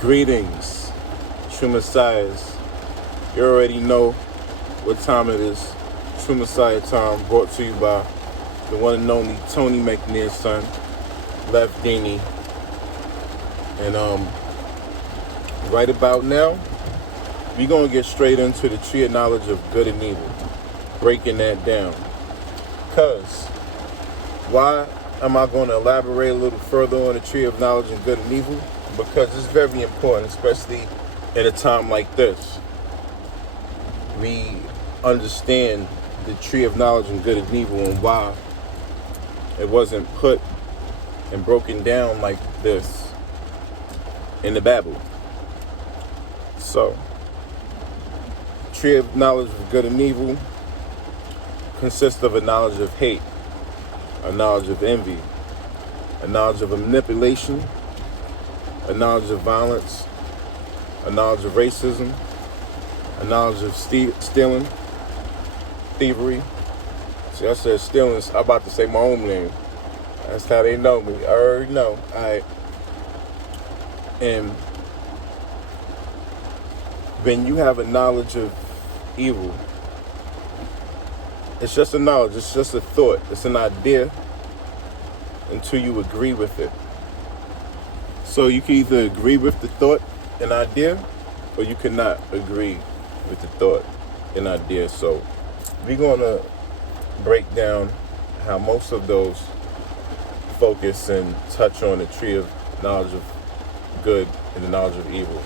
Greetings, true messiahs. You already know what time it is. True Messiah time, brought to you by the one and only Tony McNair's son, Lev Dini. And right about now, we're gonna get straight into the tree of knowledge of good and evil, breaking that down. Cause why am I going to elaborate a little further on the tree of knowledge of good and evil? Because it's very important, especially in a time like this. We understand the tree of knowledge of good and evil and why it wasn't put and broken down like this in the Bible. So, tree of knowledge of good and evil consists of a knowledge of hate, a knowledge of envy, a knowledge of manipulation, a knowledge of violence, a knowledge of racism, a knowledge of stealing, thievery. See, I said stealing, I'm about to say my own name. That's how they know me. I already know. Alright. And when you have a knowledge of evil, it's just a knowledge, it's just a thought, it's an idea until you agree with it. So you can either agree with the thought and idea, or you cannot agree with the thought and idea. So we're going to break down how most of those focus and touch on the tree of knowledge of good and the knowledge of evil.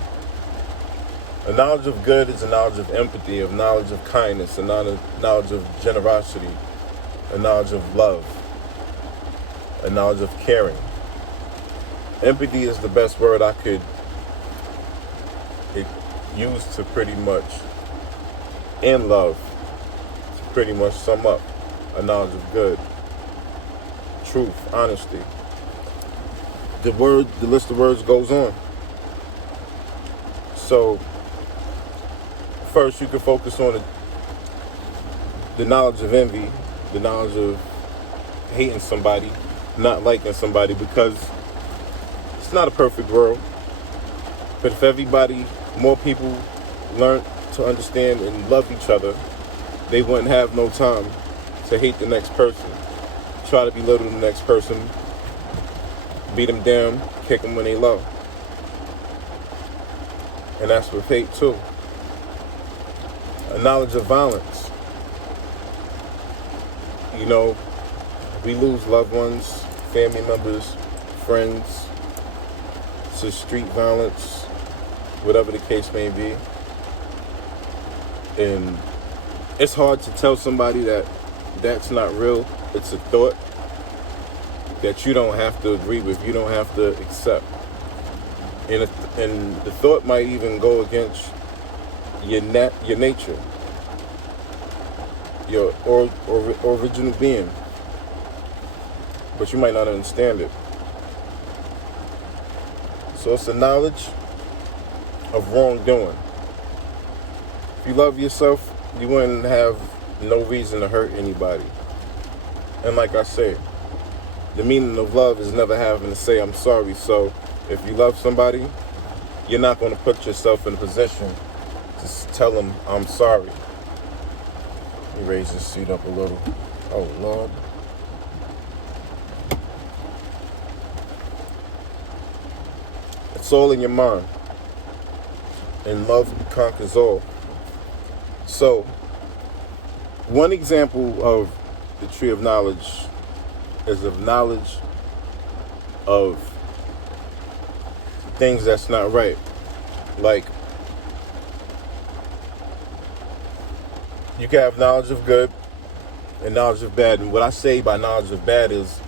A knowledge of good is a knowledge of empathy, a knowledge of kindness, a knowledge of generosity, a knowledge of love, a knowledge of caring. Empathy is the best word I could use to pretty much, and love, to pretty much sum up a knowledge of good, truth, honesty. The list of words goes on. So, first you can focus on the knowledge of envy, the knowledge of hating somebody, not liking somebody, because it's not a perfect world. But if more people learn to understand and love each other, they wouldn't have no time to hate the next person, try to belittle the next person, beat them down, kick them when they low. And that's with hate too. A knowledge of violence. You know, we lose loved ones, family members, friends, to street violence, whatever the case may be. And it's hard to tell somebody that that's not real. It's a thought that you don't have to agree with, you don't have to accept. And the thought might even go against your nature, your original being, but you might not understand it. So it's a knowledge of wrongdoing. If you love yourself, you wouldn't have no reason to hurt anybody. And like I said, the meaning of love is never having to say I'm sorry. So if you love somebody, you're not going to put yourself in a position to tell them I'm sorry. Let me raise this seat up a little. Oh, Lord. It's all in your mind. And love conquers all. So, one example of the tree of knowledge is of knowledge of things that's not right. Like, you can have knowledge of good and knowledge of bad. And what I say by knowledge of bad is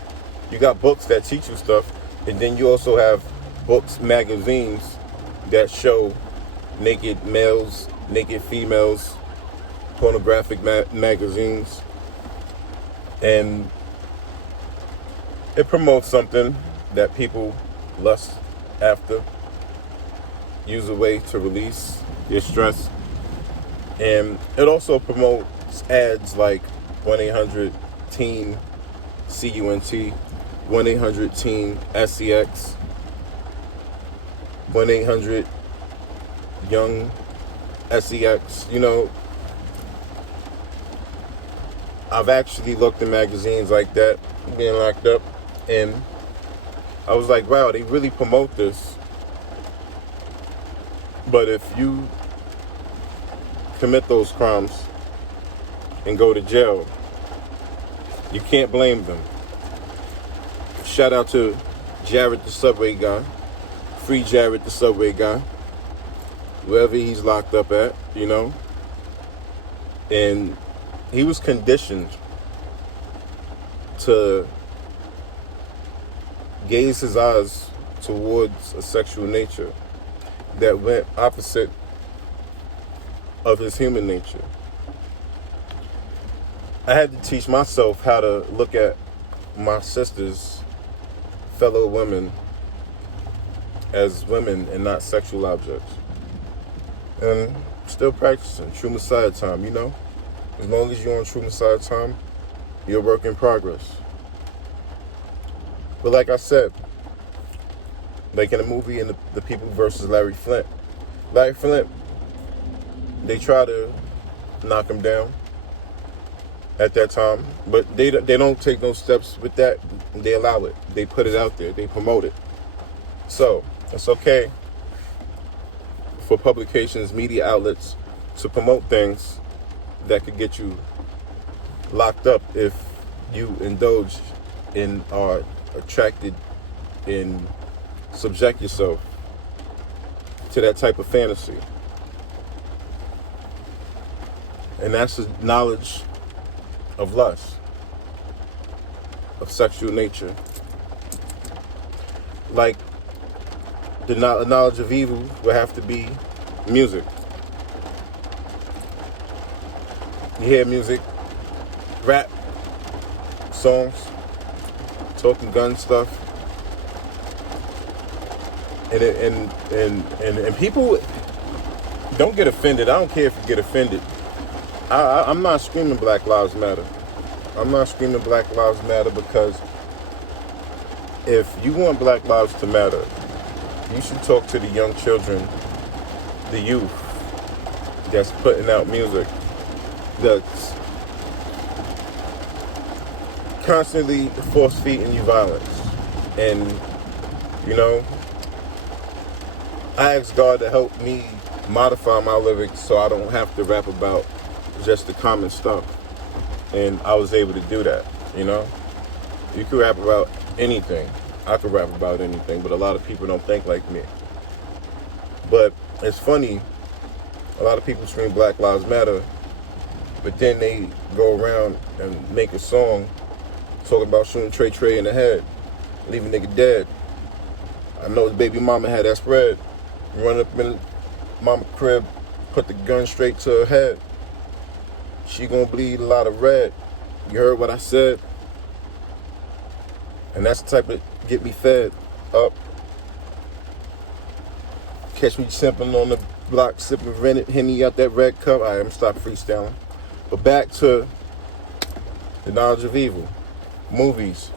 you got books that teach you stuff, and then you also have books, magazines that show naked males, naked females, pornographic magazines. And it promotes something that people lust after, use a way to release your stress. And it also promotes ads like 1-800-TEEN CUNT, 1-800-TEEN SEX. 1-800 young sex. You know, I've actually looked in magazines like that, being locked up, and I was like, wow, they really promote this. But if you commit those crimes and go to jail, you can't blame them. Shout out to Jared the Subway guy. Free Jared the Subway guy. Wherever he's locked up at, you know. And he was conditioned to gaze his eyes towards a sexual nature that went opposite of his human nature. I had to teach myself how to look at my sisters, fellow women, as women and not sexual objects. And still practicing true Messiah time, you know? As long as you're on true Messiah time, you're a work in progress. But like I said, like in the movie in the People versus Larry Flint, they try to knock him down at that time, but they don't take no steps with that. They allow it. They put it out there. They promote it. So it's okay for publications, media outlets to promote things that could get you locked up if you indulge in or attracted and subject yourself to that type of fantasy. And that's the knowledge of lust, of sexual nature. Like, the knowledge of evil would have to be music. You hear music, rap, songs, talking gun stuff, and people don't get offended. I don't care if you get offended. I'm not screaming Black Lives Matter. I'm not screaming Black Lives Matter because if you want Black Lives to matter, you should talk to the young children, the youth that's putting out music that's constantly force-feeding you violence. And, you know, I ask God to help me modify my lyrics so I don't have to rap about just the common stuff. And I was able to do that, you know? You can rap about anything. I could rap about anything, but a lot of people don't think like me. But it's funny, a lot of people scream Black Lives Matter, but then they go around and make a song talking about shooting Trey in the head, leaving nigga dead. I know his baby mama had that spread. Run up in mama crib, put the gun straight to her head. She gonna bleed a lot of red. You heard what I said? And that's the type of get me fed up. Catch me simping on the block, sipping Henny out that red cup. All right, I'm stop freestyling. But back to the knowledge of evil. Movies.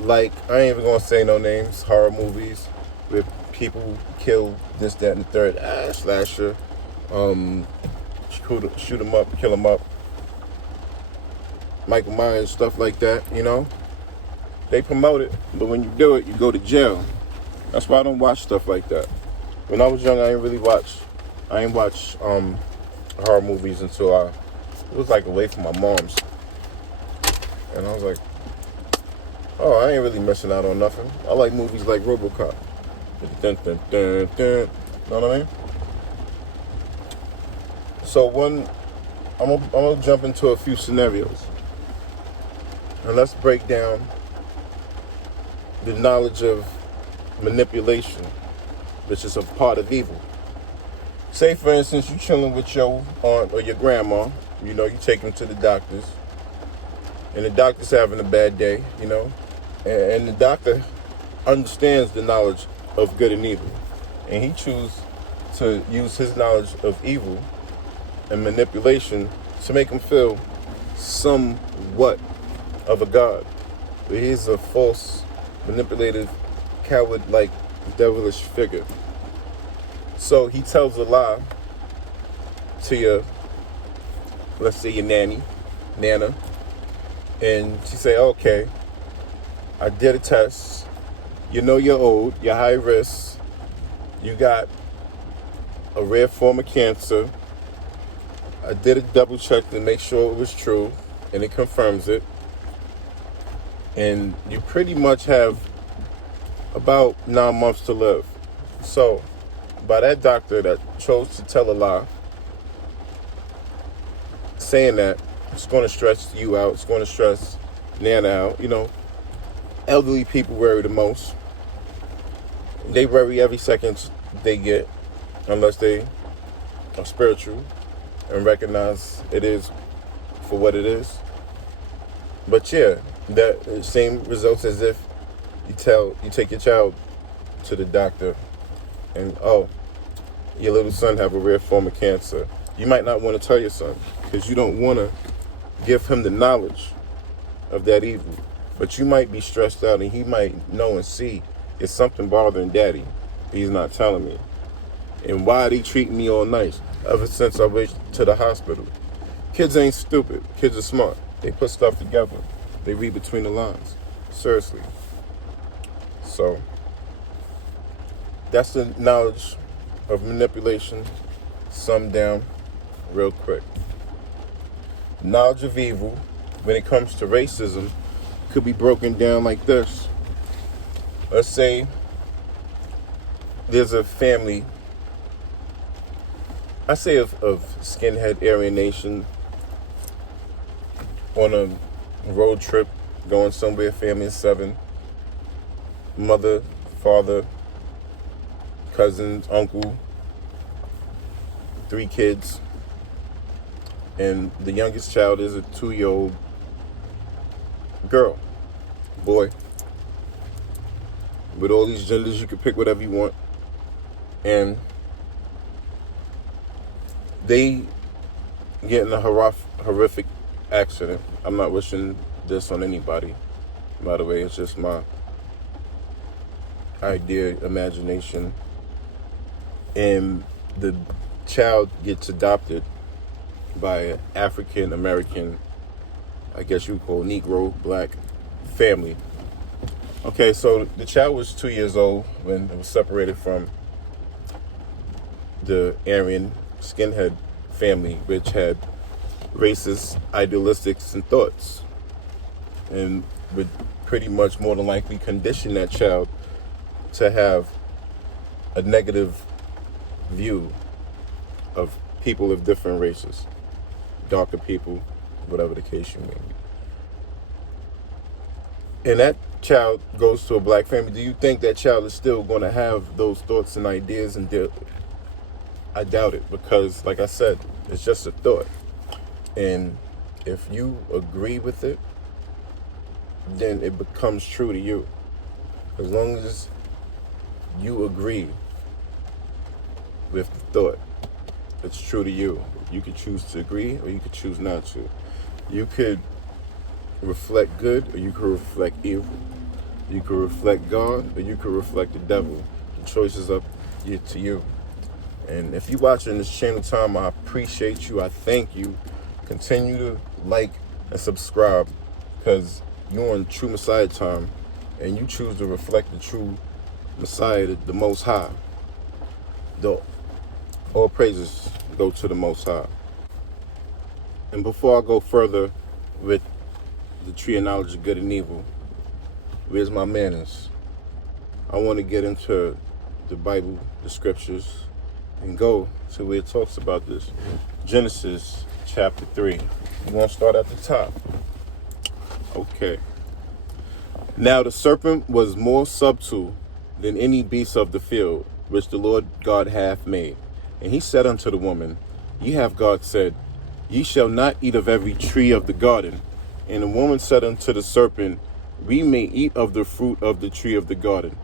Like, I ain't even gonna say no names. Horror movies where people kill this, that, and the third. Slasher. Shoot them up, kill them up. Michael Myers, stuff like that, you know? They promote it, but when you do it, you go to jail. That's why I don't watch stuff like that. When I was young, I ain't watch horror movies until it was like away from my mom's. And I was like, oh, I ain't really missing out on nothing. I like movies like RoboCop. Dun, dun, dun, dun. Know what I mean? So I'm gonna jump into a few scenarios. And let's break down the knowledge of manipulation, which is a part of evil. Say, for instance, you chilling with your aunt or your grandma. You know, you take them to the doctors. And the doctor's having a bad day, you know. And the doctor understands the knowledge of good and evil. And he chooses to use his knowledge of evil and manipulation to make him feel somewhat of a god. But he's a false, manipulative, coward-like devilish figure. So he tells a lie to your, let's say your Nana, and she say, okay, I did a test. You know you're old, you're high risk, you got a rare form of cancer. I did a double check to make sure it was true, and it confirms it. And you pretty much have about 9 months to live. So, by that doctor that chose to tell a lie, saying that, it's going to stress you out, it's going to stress Nana out. You know, elderly people worry the most. They worry every second they get, unless they are spiritual and recognize it is for what it is. But yeah, that same results as if you take your child to the doctor and, oh, your little son have a rare form of cancer. You might not want to tell your son because you don't want to give him the knowledge of that evil. But you might be stressed out and he might know and see it's something bothering daddy. He's not telling me. And why are they treating me all nice ever since I went to the hospital? Kids ain't stupid. Kids are smart. They put stuff together. They read between the lines. Seriously. So, that's the knowledge of manipulation summed down real quick. Knowledge of evil, when it comes to racism, could be broken down like this. Let's say there's a family, I say of skinhead alienation, on a road trip, going somewhere, family of 7, mother, father, cousins, uncle, 3 kids, and the youngest child is a 2-year-old girl, boy. With all these genders, you can pick whatever you want. And they get in a horrific accident. I'm not wishing this on anybody, by the way. It's just my idea, imagination. And the child gets adopted by an African American, I guess you would call Negro, black family. Okay, so the child was 2 years old when it was separated from the Aryan Skinhead family, which had racist idealistics and thoughts, and would pretty much more than likely condition that child to have a negative view of people of different races, darker people, whatever the case you may be. And that child goes to a black family. Do you think that child is still going to have those thoughts and ideas and I doubt it, because like I said, it's just a thought. And if you agree with it, then it becomes true to you. As long as you agree with the thought, it's true to you. You could choose to agree or you could choose not to. You could reflect good or you could reflect evil. You could reflect God or you could reflect the devil. The choice is up to you. And if you're watching this channel time, I appreciate you. I thank you. Continue to like and subscribe, because you're on True Messiah time and you choose to reflect the true Messiah, the Most High. All praises go to the Most High. And before I go further with the tree of knowledge of good and evil, where's my manners? I want to get into the Bible, the scriptures, and go to where it talks about this. Genesis chapter 3. You want to start at the top. Okay. Now the serpent was more subtle than any beast of the field, which the Lord God hath made. And he said unto the woman, Ye have God said, Ye shall not eat of every tree of the garden. And the woman said unto the serpent, We may eat of the fruit of the tree of the garden,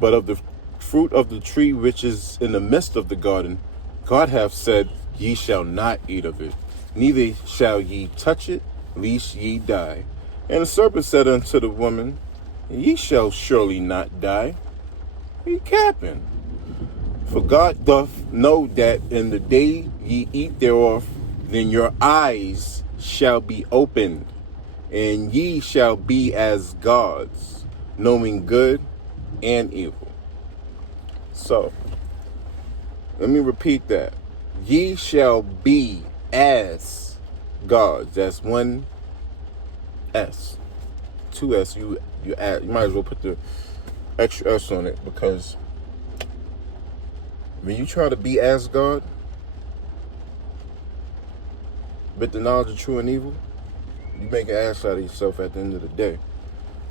but of the fruit of the tree which is in the midst of the garden, God hath said, Ye shall not eat of it, neither shall ye touch it, lest ye die. And the serpent said unto the woman, Ye shall surely not die, He capping. For God doth know that in the day ye eat thereof, then your eyes shall be opened, and ye shall be as gods, knowing good and evil. So, let me repeat that. Ye shall be as gods. That's one S. Two S. You add. You might as well put the extra S on it, because when you try to be as God with the knowledge of true and evil, you make an ass out of yourself at the end of the day.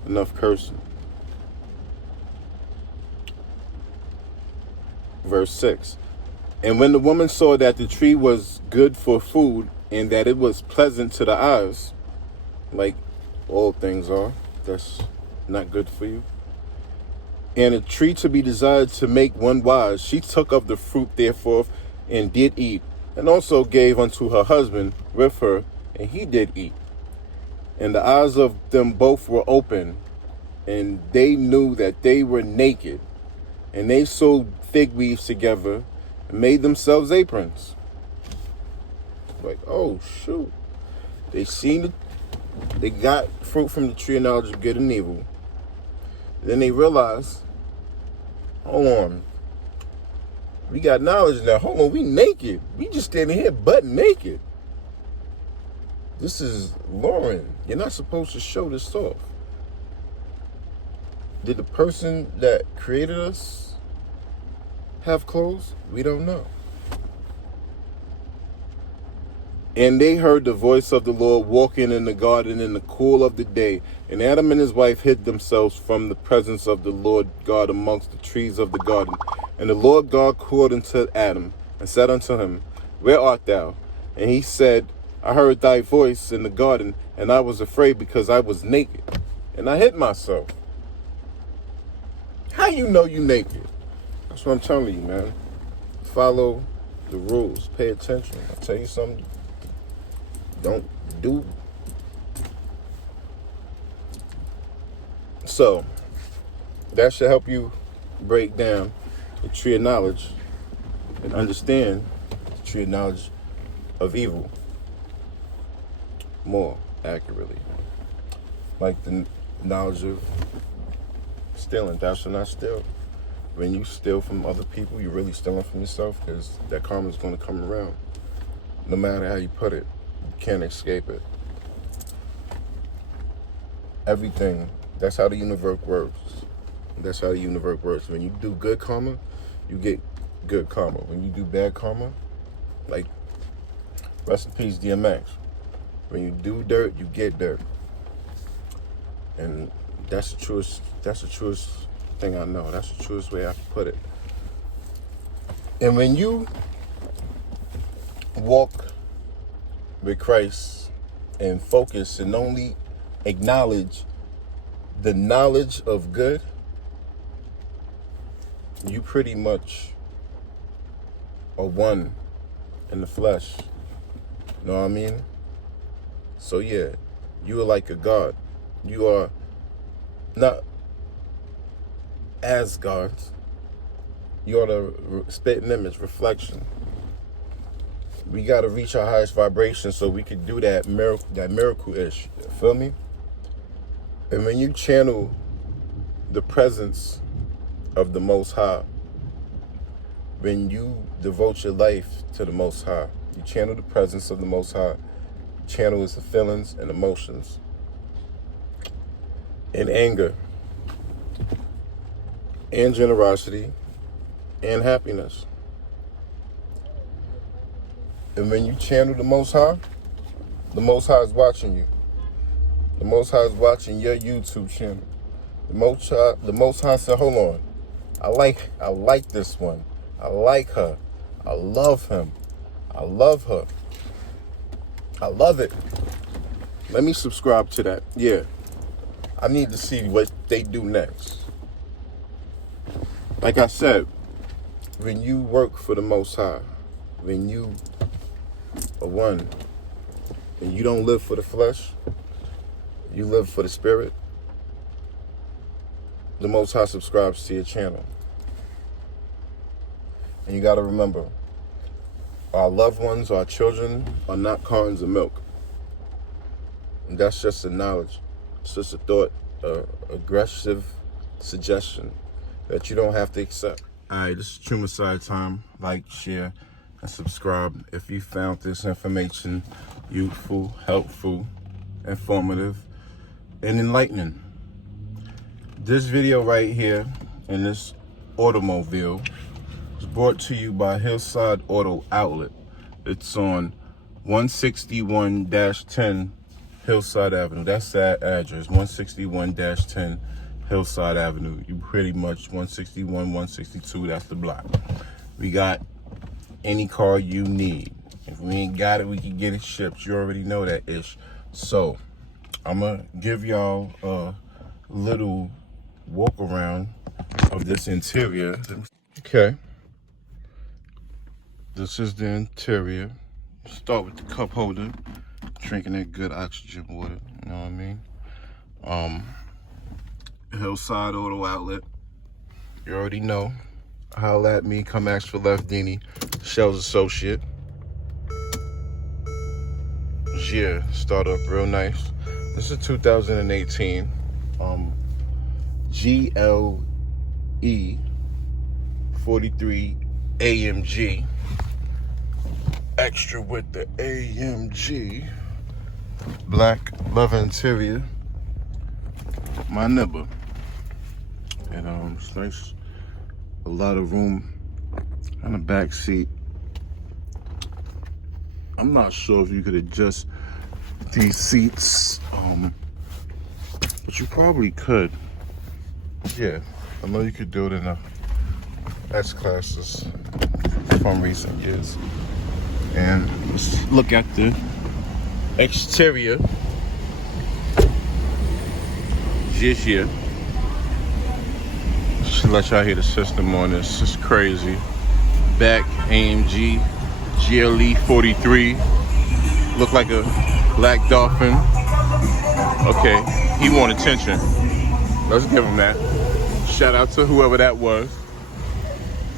Enough cursing. Verse 6. And when the woman saw that the tree was good for food, and that it was pleasant to the eyes, like all things are, that's not good for you, and a tree to be desired to make one wise, she took of the fruit therefore, and did eat, and also gave unto her husband with her, and he did eat. And the eyes of them both were open, and they knew that they were naked, and they sewed fig leaves together, and made themselves aprons. Like, oh shoot. They got fruit from the tree of knowledge of good and evil. Then they realized, hold on, we got knowledge now. Hold on, we naked. We just standing here butt naked. This is Lauren. You're not supposed to show this off. Did the person that created us have clothes? We don't know. And they heard the voice of the Lord walking in the garden in the cool of the day. And Adam and his wife hid themselves from the presence of the Lord God amongst the trees of the garden. And the Lord God called unto Adam and said unto him, Where art thou? And he said, I heard thy voice in the garden, and I was afraid because I was naked, and I hid myself. How you know you naked? That's what I'm telling you, man. Follow the rules. Pay attention. I'll tell you something. Don't do. So, that should help you break down the tree of knowledge and understand the tree of knowledge of evil more accurately. Like the knowledge of stealing. Thou shalt not steal. When you steal from other people, you're really stealing from yourself, because that karma is going to come around. No matter how you put it, you can't escape it. Everything. That's how the universe works. That's how the universe works. When you do good karma, you get good karma. When you do bad karma, like, rest in peace, DMX. When you do dirt, you get dirt. And that's the truest thing I know. That's the truest way I can put it. And when you walk with Christ and focus and only acknowledge the knowledge of good, you pretty much are one in the flesh. You know what I mean? So yeah, you are like a God. You are not as gods. You are the spitting image, reflection. We got to reach our highest vibration so we can do that miracle-ish. You feel me? And when you channel the presence of the Most High, when you devote your life to the Most High, you channel the presence of the Most High. Channel is the feelings and emotions and anger and generosity and happiness. And when you channel the Most High is watching you. The Most High is watching your YouTube channel. The Most High said, hold on. I like this one. I like her. I love him. I love her. I love it. Let me subscribe to that. Yeah. I need to see what they do next. Like I said, when you work for the Most High, when you are one, and you don't live for the flesh, you live for the spirit, the Most High subscribes to your channel. And you got to remember, our loved ones, our children, are not cartons of milk. And that's just a knowledge. It's just a thought, aggressive suggestion that you don't have to accept. All right, this is True Messiah time. Like, share, and subscribe if you found this information useful, helpful, informative, and enlightening. This video right here in this automobile is brought to you by Hillside Auto Outlet. It's on 161-10 Hillside Avenue. That's that address, 161-10 Hillside Avenue. You pretty much 161, 162, that's the block. We got any car you need. If we ain't got it, we can get it shipped. You already know that ish. So I'm gonna give y'all a little walk around of this interior. Okay, this is the interior. Start with the cup holder, drinking that good oxygen water, you know what I mean? Hillside Auto Outlet, you already know. Holla at me, come ask for Left Dini, Shell's associate. Yeah, start up real nice. This is 2018 GLE 43 AMG. Extra with the AMG. Black leather interior. My nibber. And it's nice. A lot of room on the back seat. I'm not sure if you could adjust these seats, but you probably could. Yeah, I know you could do it in the S-classes from recent years. And let's look at the exterior. Yeah. Should let y'all hear the system on this. It's crazy. Back AMG GLE 43. Look like a black dolphin. Okay, he want attention. Let's give him that. Shout out to whoever that was.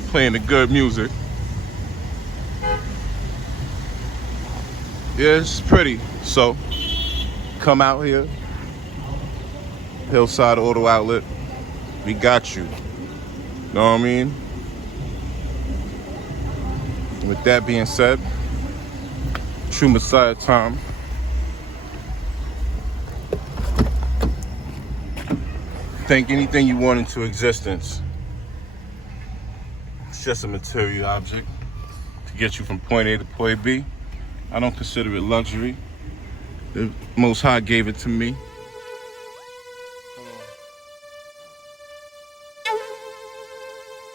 Playing the good music. Yeah, it's pretty. So, come out here. Hillside Auto Outlet. We got you. Know what I mean? With that being said, True Messiah time. Think anything you want into existence. It's just a material object to get you from point A to point B. I don't consider it luxury. The Most High gave it to me.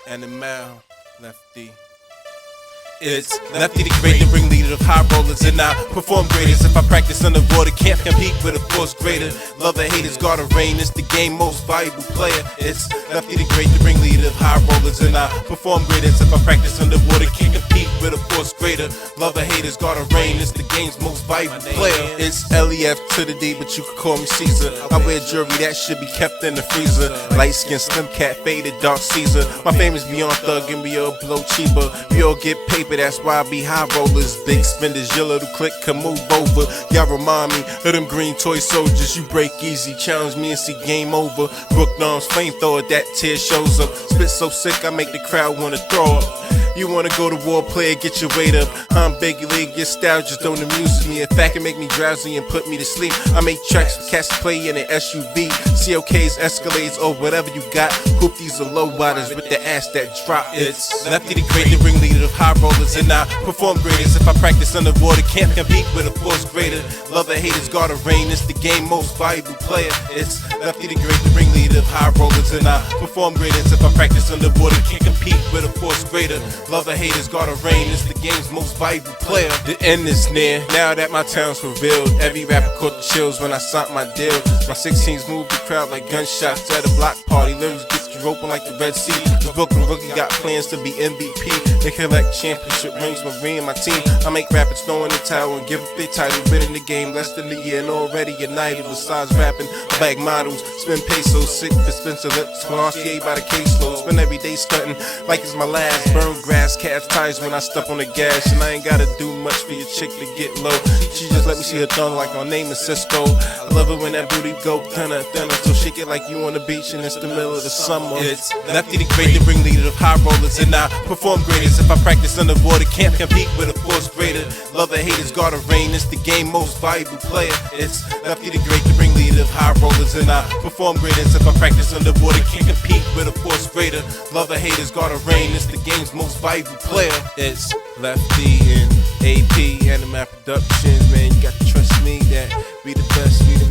Animall, Lefty. It's Lefty the great, the ringleader of high rollers, and I perform greatest if I practice underwater. Can't compete with a force greater. Love or haters, guard or rain. It's the game most valuable player. It's Lefty the great, the ringleader of high rollers, and I perform greatest if I practice underwater. Can't compete with a force greater. Love or haters, guard or rain. It's the game's most valuable player. It's LEF to the D, but you can call me Caesar. I wear jewelry that should be kept in the freezer. Light skin, slim cat, faded, dark Caesar. My fame is beyond thug, and we all blow cheaper. We all get paper. That's why I be high rollers, big spenders. Your little click can move over. Y'all remind me of them green toy soldiers. You break easy, challenge me and see game over. Brook Norm's flamethrower, that tear shows up. Spit so sick, I make the crowd wanna throw up. You wanna go to war, player, get your weight up. I'm Big League, your style just don't amuse me. In fact, it make me drowsy and put me to sleep. I make tracks for cats to play in an SUV, COKs, Escalades, or whatever you got. Hoop these are low riders with the ass that drop. It's Lefty the great, the ringleader of high rollers, and I perform greatest if I practice underwater. Can't compete with a force greater. Love or haters, guard or rain. It's the game most valuable player. It's Lefty the great, the ringleader of high rollers, and I perform greatest if I practice underwater. Can't compete with a force greater. Love or haters, guard or rain. It's the game's most valuable player. The end is near, now that my town's revealed. Every rapper caught the chills when I signed my deal. My 16s moved the crowd like gunshots at a block party. Lyrics get you you open like the Red Sea. The Brooklyn rookie got plans to be MVP. They collect championship rings with me and my team. I make rappers throw in the towel and give up their title. Been in the game less than a year and already united. Besides rapping, bag models, spend pesos, sick expensive lips, Glossier by the caseload. Spend every day stunting like it's my last. Burn grass, catch tires when I step on the gas. And I ain't gotta do much for your chick to get low. She just let me see her tongue like my name is Cisco. I love it when that booty go thinner, thinner. So shake it like you on the beach and it's the middle of the summer. It's Lefty the Great, the ringleader of high rollers, and I perform greatest. If I practice underwater, can't compete with a force greater. Love and haters, gotta reign. It's the game most valuable player. It's Lefty the Great, the ringleader of high rollers, and I perform greatest. If I practice underwater, can't compete with a force greater. Love and haters, gotta reign. It's the game's most valuable player. It's Lefty and AP, Animall Productions, man. You got to trust me that we the best, we the